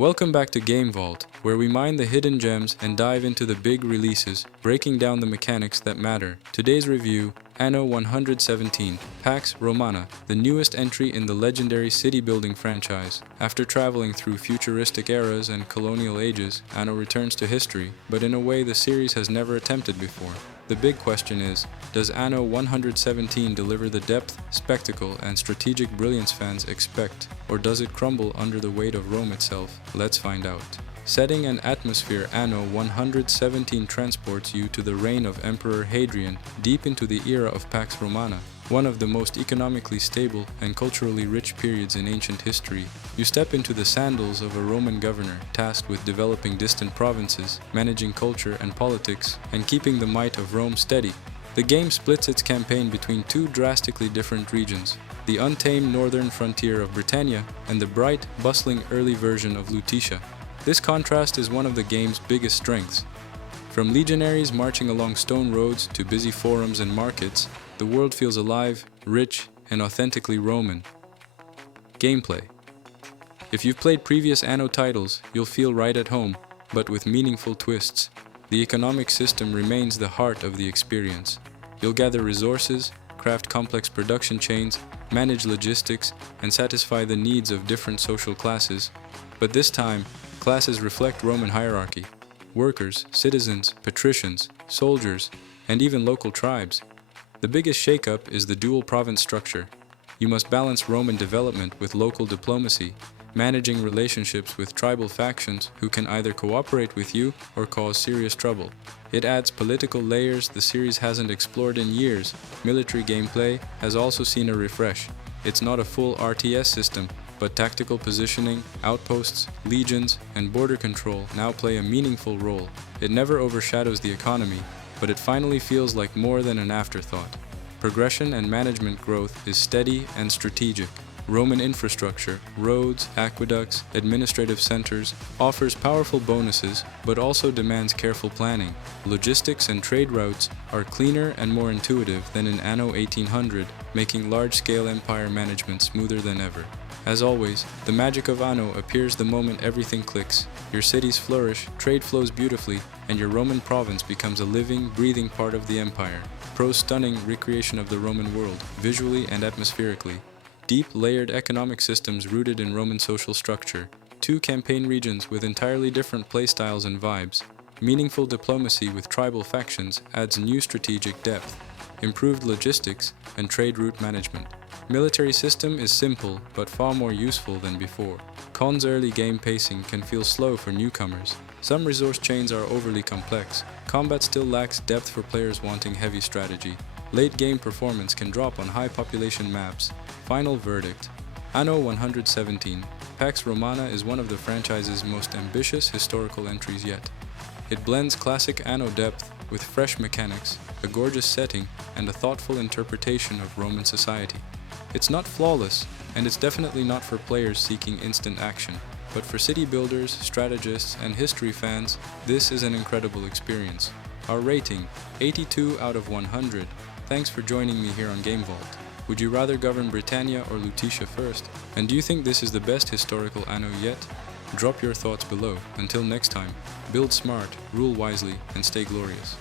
Welcome back to Game Vault, where we mine the hidden gems and dive into the big releases, breaking down the mechanics that matter. Today's review, Anno 117, Pax Romana, the newest entry in the legendary city-building franchise. After traveling through futuristic eras and colonial ages, Anno returns to history, but in a way the series has never attempted before. The big question is, does Anno 117 deliver the depth, spectacle, and strategic brilliance fans expect, or does it crumble under the weight of Rome itself? Let's find out. Setting and atmosphere. Anno 117 transports you to the reign of Emperor Hadrian, deep into the era of Pax Romana, one of the most economically stable and culturally rich periods in ancient history. You step into the sandals of a Roman governor tasked with developing distant provinces, managing culture and politics, and keeping the might of Rome steady. The game splits its campaign between two drastically different regions, the untamed northern frontier of Britannia and the bright, bustling early version of Lutetia. This contrast is one of the game's biggest strengths. From legionaries marching along stone roads to busy forums and markets, the world feels alive, rich, and authentically Roman. Gameplay. If you've played previous Anno titles, you'll feel right at home, but with meaningful twists. The economic system remains the heart of the experience. You'll gather resources, craft complex production chains, manage logistics, and satisfy the needs of different social classes. But this time, classes reflect Roman hierarchy. Workers, citizens, patricians, soldiers, and even local tribes. The biggest shakeup is the dual province structure. You must balance Roman development with local diplomacy, managing relationships with tribal factions who can either cooperate with you or cause serious trouble. It adds political layers the series hasn't explored in years. Military gameplay has also seen a refresh. It's not a full RTS system, but tactical positioning, outposts, legions, and border control now play a meaningful role. It never overshadows the economy, but it finally feels like more than an afterthought. Progression and management growth is steady and strategic. Roman infrastructure, roads, aqueducts, administrative centers, offers powerful bonuses, but also demands careful planning. Logistics and trade routes are cleaner and more intuitive than in Anno 1800, making large-scale empire management smoother than ever. As always, the magic of Anno appears the moment everything clicks. Your cities flourish, trade flows beautifully, and your Roman province becomes a living, breathing part of the empire. Pro's stunning recreation of the Roman world, visually and atmospherically. Deep, layered economic systems rooted in Roman social structure. Two campaign regions with entirely different playstyles and vibes. Meaningful diplomacy with tribal factions adds new strategic depth. Improved logistics and trade route management. Military system is simple, but far more useful than before. Con's early game pacing can feel slow for newcomers. Some resource chains are overly complex. Combat still lacks depth for players wanting heavy strategy. Late game performance can drop on high population maps. Final verdict. Anno 117, Pax Romana is one of the franchise's most ambitious historical entries yet. It blends classic Anno depth with fresh mechanics, a gorgeous setting, and a thoughtful interpretation of Roman society. It's not flawless, and it's definitely not for players seeking instant action, but for city builders, strategists, and history fans, this is an incredible experience. Our rating, 82 out of 100. Thanks for joining me here on Game Vault. Would you rather govern Britannia or Lutetia first? And do you think this is the best historical Anno yet? Drop your thoughts below. Until next time, build smart, rule wisely, and stay glorious.